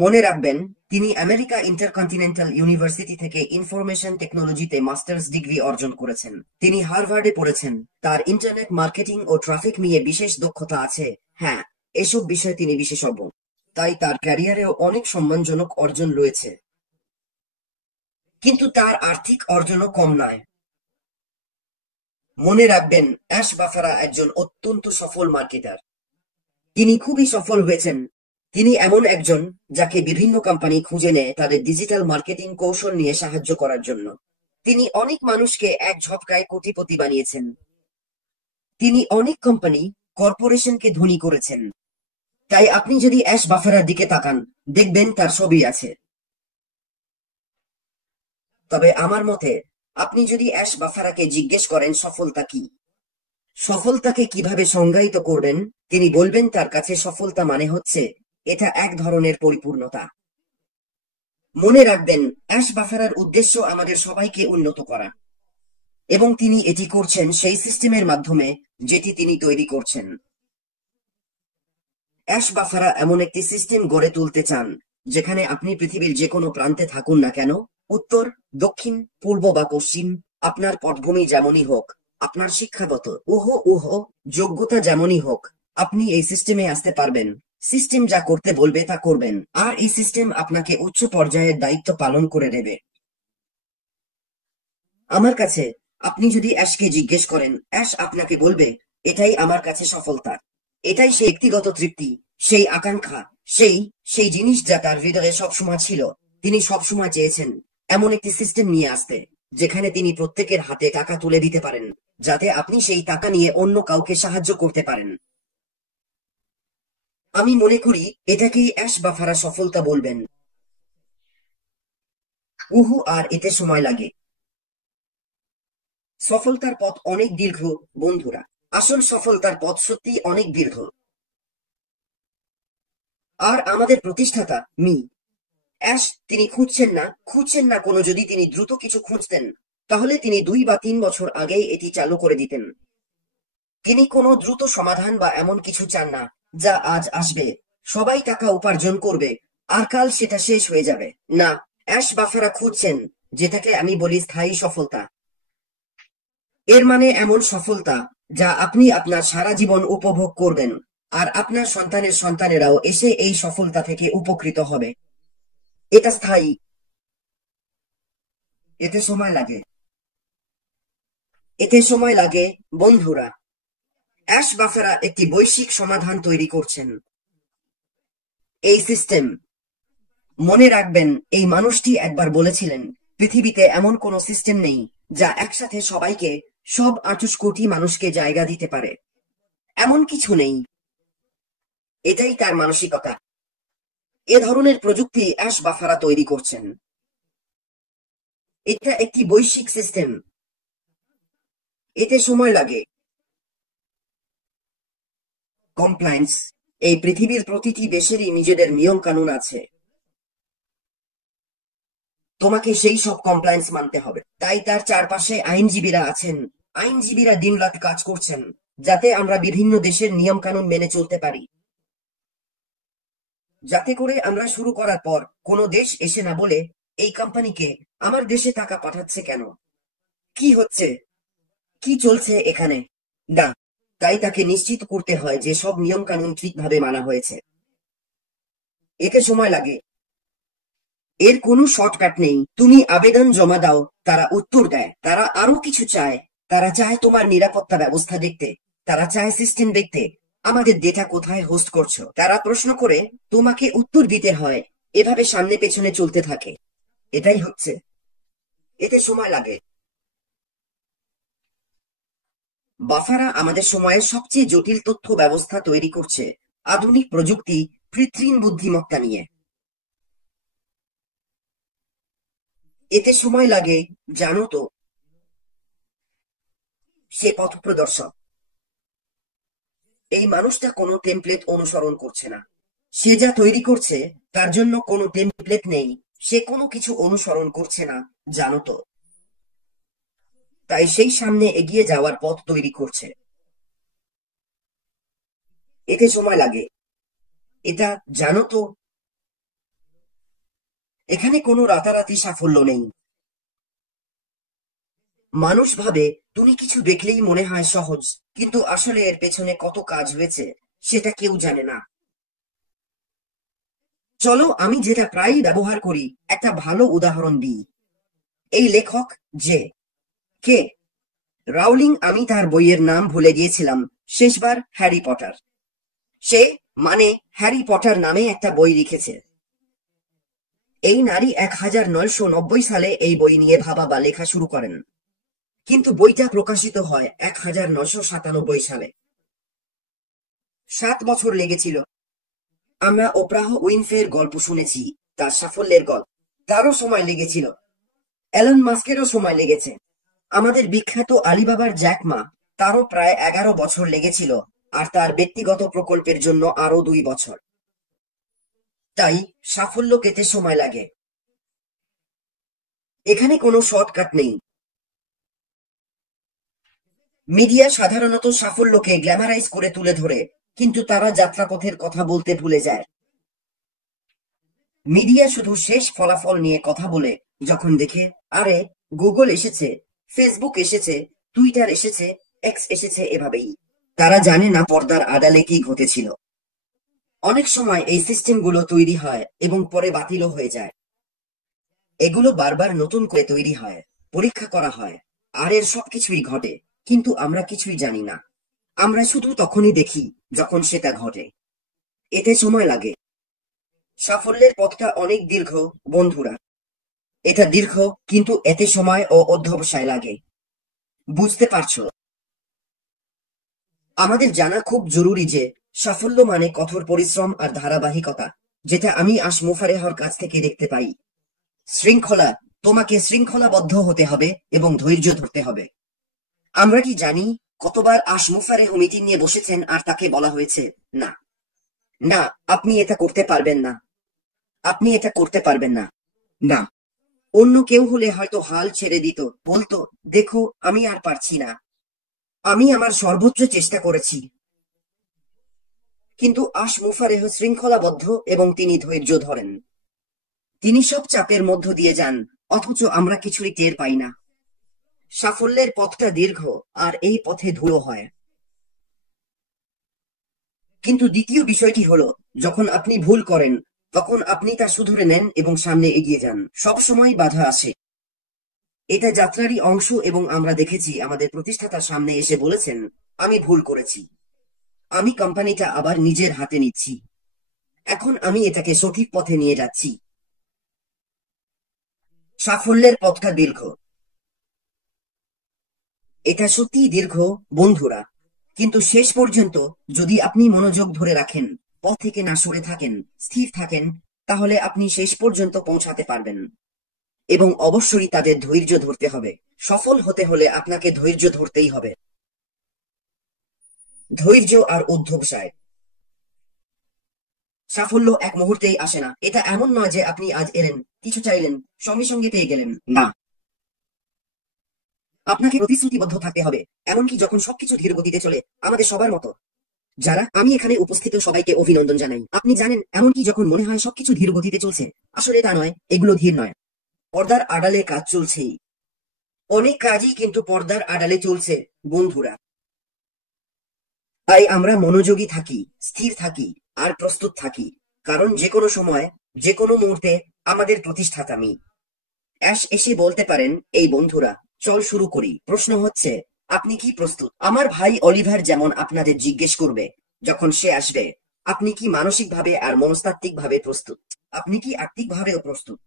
মনে রাখবেন, তিনি আমেরিকা ইন্টারকন্টিনেন্টাল ইউনিভার্সিটি থেকে ইনফরমেশন টেকনোলজিতে মাস্টার্স ডিগ্রি অর্জন করেছেন। তিনি হার্ভার্ডে পড়েছেন। তার ইন্টারনেট মার্কেটিং ও ট্রাফিক নিয়ে বিশেষ দক্ষতা আছে। হ্যাঁ, এসব বিষয়ে তিনি বিশেষজ্ঞ। তাই তার ক্যারিয়ারেও অনেক সম্মানজনক অর্জন রয়েছে। কিন্তু তার আর্থিক অর্জনও কম নয়। মনে রাখবেন, অ্যাশ বাফারা একজন অত্যন্ত সফল মার্কেটার। তিনি খুবই সফল হয়েছেন। তিনি এমন একজন যাকে বিভিন্ন কোম্পানি খুঁজে নেয় তাদের ডিজিটাল মার্কেটিং কৌশল নিয়ে সাহায্য করার জন্য। তিনি অনেক মানুষকে এক ঝটকায় কোটিপতি বানিয়েছেন। তিনি অনেক কোম্পানি, কর্পোরেশনকে ধনী করেছেন। তাই আপনি যদি অ্যাশ বাফারার দিকে তাকান, দেখবেন তার ছবি আছে। তবে আমার মতে, আপনি যদি অ্যাশ বাফারাকে জিজ্ঞেস করেন সফলতা কি, সফলতাকে কিভাবে সংজ্ঞায়িত করবেন, তিনি বলবেন তার কাছে সফলতা মানে হচ্ছে এটা এক ধরনের পরিপূর্ণতা। মনে রাখবেন, অ্যাশ বাফারার উদ্দেশ্য আমাদের সবাইকে উন্নত করা, এবং তিনি এটি করছেন সেই সিস্টেমের মাধ্যমে যেটি তিনি তৈরি করছেন। অ্যাশ বাফারা এমন একটি সিস্টেম গড়ে তুলতে চান যেখানে আপনি পৃথিবীর যে কোনো প্রান্তে থাকুন না কেন, উত্তর, দক্ষিণ, পূর্ব বা পশ্চিম, আপনার পটভূমি যেমনই হোক, আপনার শিক্ষাগত যোগ্যতা যেমনই হোক, আপনি এই সিস্টেমে আসতে পারবেন। সিস্টেম যা করতে বলবে তা করবেন, আর এই সিস্টেম আপনাকে উচ্চ পর্যায়ের দায়িত্ব পালন করে দেবে। আমার কাছে আপনি যদি অ্যাশকে জিজ্ঞেস করেন, অ্যাশ আপনাকে বলবে এটাই আমার কাছে সফলতা। এটাই সেই ব্যক্তিগত তৃপ্তি, সেই আকাঙ্ক্ষা, সেই সেই জিনিস যা তার হৃদয়ে সবসময় ছিল। তিনি সবসময় চেয়েছেন এমন একটি সিস্টেম নিয়ে আসতে যেখানে তিনি প্রত্যেকের হাতে টাকা তুলে দিতে পারেন, যাতে আপনি সেই টাকা নিয়ে অন্য কাউকে সাহায্য করতে পারেন। আমি মনে করি এটাকেই অ্যাশ বাফারা সফলতা বলবেন। আর এতে সময় লাগে। সফলতার পথ অনেক দীর্ঘ, বন্ধুরা। আসল সফলতার পথ সত্যি অনেক দীর্ঘ। আর আমাদের প্রতিষ্ঠাতা অ্যাশ, তিনি খুঁজছেন না কোনো। যদি তিনি দ্রুত কিছু খুঁজতেন, তাহলে তিনি 2 বা 3 বছর আগেই এটি চালু করে দিতেন। তিনি কোনো দ্রুত সমাধান বা এমন কিছু চান না যা আজ আসবে, সবাই টাকা উপার্জন করবে, আর কাল সেটা শেষ হয়ে যাবে। না, অ্যাশ বাফারা খুঁজছেন যেটাকে আমি বলি স্থায়ী সফলতা। এর মানে এমন সফলতা যা আপনি আপনার সারা জীবন উপভোগ করবেন, আর আপনার সন্তানের সন্তানেরাও এসে এই সফলতা থেকে উপকৃত হবে। এটা স্থায়ী। এতে সময় লাগে। বন্ধুরা। অ্যাশ বাফেরা একটি বৈশ্বিক সমাধান তৈরি করছেন। এই সিস্টেম, মনে রাখবেন, এই মানুষটি একবার বলেছিলেন পৃথিবীতে এমন কোনো সিস্টেম নেই যা একসাথে সবাইকে, সব 28 কোটি মানুষকে জায়গা দিতে পারে। এমন কিছু নেই। এটাই তার মানসিকতা। এ ধরনের প্রযুক্তি অ্যাশ বাফারা তৈরি করছেন। এটা একটি বৈশ্বিক সিস্টেম। এতে সময় লাগে। কমপ্লায়েন্স, এই পৃথিবীর প্রতিটি দেশেরই নিজেদের নিয়ম কানুন আছে। তোমাকে সেই সব কমপ্লায়েন্স মানতে হবে। তাই তার চারপাশে আইনজীবীরা আছেন। আইনজীবীরা দিনরাত কাজ করছেন যাতে আমরা বিভিন্ন দেশের নিয়ম কানুন মেনে চলতে পারি, যাতে করে আমরা শুরু করার পর কোনো দেশ এসে না বলে এই কোম্পানিকে আমার দেশে টাকা পাঠাচ্ছে কেন, কি হচ্ছে, কি চলছে এখানে। না, তাই তাকে নিশ্চিত করতে হয় যে সব নিয়ম কানুন ঠিকভাবে মানা হয়েছে। এতে সময় লাগে। এর কোনো শর্টকাট নেই। তুমি আবেদন জমা দাও, তারা উত্তর দেয়, তারা আরো কিছু চায়। তারা চায় তোমার নিরাপত্তা ব্যবস্থা দেখতে, তারা চায় সিস্টেম দেখতে, আমাদের ডেটা কোথায় হোস্ট করছো। তারা প্রশ্ন করে, তোমাকে উত্তর দিতে হয়। এভাবে সামনে পেছনে চলতে থাকে। এটাই হচ্ছে। এতে সময় লাগে। বাফারা আমাদের সময়ের সবচেয়ে জটিল তথ্য ব্যবস্থা তৈরি করছে, আধুনিক প্রযুক্তি, কৃত্রিম বুদ্ধিমত্তা নিয়ে। এতে সময় লাগে, জানো তো। সে পথপ্রদর্শক। এই মানুষটা কোনো টেমপ্লেট অনুসরণ করছে না। সে যা তৈরি করছে তার জন্য কোনো টেমপ্লেট নেই। সে কোনো কিছু অনুসরণ করছে না, জানো তো। তাই সেই সামনে এগিয়ে যাওয়ার পথ তৈরি করছে। এতে সময় লাগে। এটা, জানো তো, এখানে কোনো রাতারাতি সাফল্য নেই। মানুষ ভাবে তুমি কিছু দেখলেই মনে হয় সহজ, কিন্তু আসলে এর পেছনে কত কাজ হয়েছে সেটা কেউ জানে না। চলো আমি যেটা প্রায়ই ব্যবহার করি একটা ভালো উদাহরণ দিই। এই লেখক যে কে রাউলিং, আমি তার বইয়ের নাম ভুলে গিয়েছিলাম শেষবার, হ্যারি পটার। সে মানে হ্যারি পটার নামে একটা বই লিখেছে। এই নারী 1990 সালে এই বই নিয়ে ভাবা বা লেখা শুরু করেন, কিন্তু বইটা প্রকাশিত হয় 1997 সালে। 7 বছর লেগেছিল। আমরা ওপ্রাহ উইনফ্রের গল্প শুনেছি, তার সাফল্যের গল্প। তারও সময় লেগেছিল, এলন মাস্কেরও সময় লেগেছে। আমাদের বিখ্যাত আলিবাবার জ্যাক মা, তারও প্রায় 11 বছর লেগেছিল, আর তার ব্যক্তিগত প্রকল্পের জন্য আরো 2 বছর। তাই সাফল্য পেতে সময় লাগে। এখানে কোনো শর্টকাট নেই। মিডিয়া সাধারণত সাফল্যকে গ্ল্যামারাইজ করে তুলে ধরে, কিন্তু তারা যাত্রাপথের কথা বলতে ভুলে যায়। মিডিয়া শুধু শেষ ফলাফল নিয়ে কথা বলে যখন দেখে, আরে গুগল এসেছে, ফেসবুক এসেছে, টুইটার এসেছে, এক্স এসেছে, এভাবেই। তারা জানে না পর্দার আড়ালে কি ঘটেছিল। অনেক সময় এই সিস্টেমগুলো তৈরি হয় এবং পরে বাতিলও হয়ে যায়। এগুলো বারবার নতুন করে তৈরি হয়, পরীক্ষা করা হয়, আর এর সবকিছুই ঘটে, কিন্তু আমরা কিছুই জানি না। আমরা শুধু তখনই দেখি যখন সেটা ঘটে। এতে সময় লাগে। সাফল্যের পথটা অনেক দীর্ঘ, বন্ধুরা। এটা দীর্ঘ, কিন্তু এতে সময় ও অধ্যবসায় লাগে। বুঝতে পারছো? আমাদের জানা খুব জরুরি যে সাফল্য মানে কঠোর পরিশ্রম আর ধারাবাহিকতা, যেটা আমি আশমুফারেহর কাছ থেকে দেখতে পাই। শৃঙ্খলা, তোমাকে শৃঙ্খলাবদ্ধ হতে হবে এবং ধৈর্য ধরতে হবে। আমরা কি জানি কতবার আশমুফারেহ মিটিং নিয়ে বসেছেন আর তাকে বলা হয়েছে, না না, আপনি এটা করতে পারবেন না, আপনি এটা করতে পারবেন না। না, অন্য কেউ হলে হয়তো হাল ছেড়ে দিত, বলতো, দেখো আমি আর পারছি না, আমি আমার সর্বোচ্চ চেষ্টা করেছি। কিন্তু আশমুফারেহ শৃঙ্খলাবদ্ধ এবং তিনি ধৈর্য ধরেন। তিনি সব চাপের মধ্য দিয়ে যান, অথচ আমরা কিছুই টের পাই না। সাফল্যের পথটা দীর্ঘ, আর এই পথে ধুলো হয়। কিন্তু দ্বিতীয় বিষয়টি হলো, যখন আপনি ভুল করেন তখন আপনি তা শুধরে নেন এবং সামনে এগিয়ে যান। সব সময় বাধা আসে, এটা যাত্রারই অংশ, এবং আমরা দেখেছি আমাদের প্রতিষ্ঠাতা সামনে এসে বলেছেন, আমি ভুল করেছি, আমি কোম্পানিটা আবার নিজের হাতে নিচ্ছি, এখন আমি এটাকে সঠিক পথে নিয়ে যাচ্ছি। সাফল্যের পথটা দীর্ঘ। এটা সত্যিই দীর্ঘ, বন্ধুরা, কিন্তু শেষ পর্যন্ত যদি আপনি মনোযোগ ধরে রাখেন, পথ থেকে না সরে থাকেন, স্থির থাকেন, তাহলে আপনি শেষ পর্যন্ত পৌঁছাতে পারবেন। এবং অবশ্যই তাদের ধৈর্য ধরতে হবে। সফল হতে হলে আপনাকে ধৈর্য ধরতেই হবে। ধৈর্য আর অধ্যবসায়। সাফল্য এক মুহূর্তেই আসে না। এটা এমন নয় যে আপনি আজ এলেন, কিছু চাইলেন, সঙ্গে সঙ্গে পেয়ে গেলেন, না। আপনাকে প্রতিশ্রুতিবদ্ধ থাকতে হবে, এমনকি যখন সবকিছু ধীর গতিতে চলে, আমাদের সবার মতো। যারা আমি এখানে উপস্থিত সবাইকে অভিনন্দন জানাই। আপনি জানেন, এমনকি যখন মনে হয় সবকিছু ধীর গতিতে চলছে, আসলে তা নয়, এগুলো ধীর নয়। পর্দার আড়ালে কাজ চলছেই। অনেক কাজই কিন্তু পর্দার আড়ালে চলছে, বন্ধুরা। তাই আমরা মনোযোগী থাকি, স্থির থাকি, আর প্রস্তুত থাকি, কারণ যে কোনো সময়, যে কোনো মুহূর্তে আমাদের প্রতিষ্ঠাতা আমি অ্যাশ এসে বলতে পারেন, এই বন্ধুরা, চল শুরু করি। প্রশ্ন হচ্ছে, আপনি কি প্রস্তুত? আমার ভাই অলিভার যেমন আপনাদের জিজ্ঞেস করবে যখন সে আসবে, আপনি কি মানসিকভাবে আর মনস্তাত্ত্বিকভাবে প্রস্তুত? আপনি কি আত্মিকভাবেও প্রস্তুত?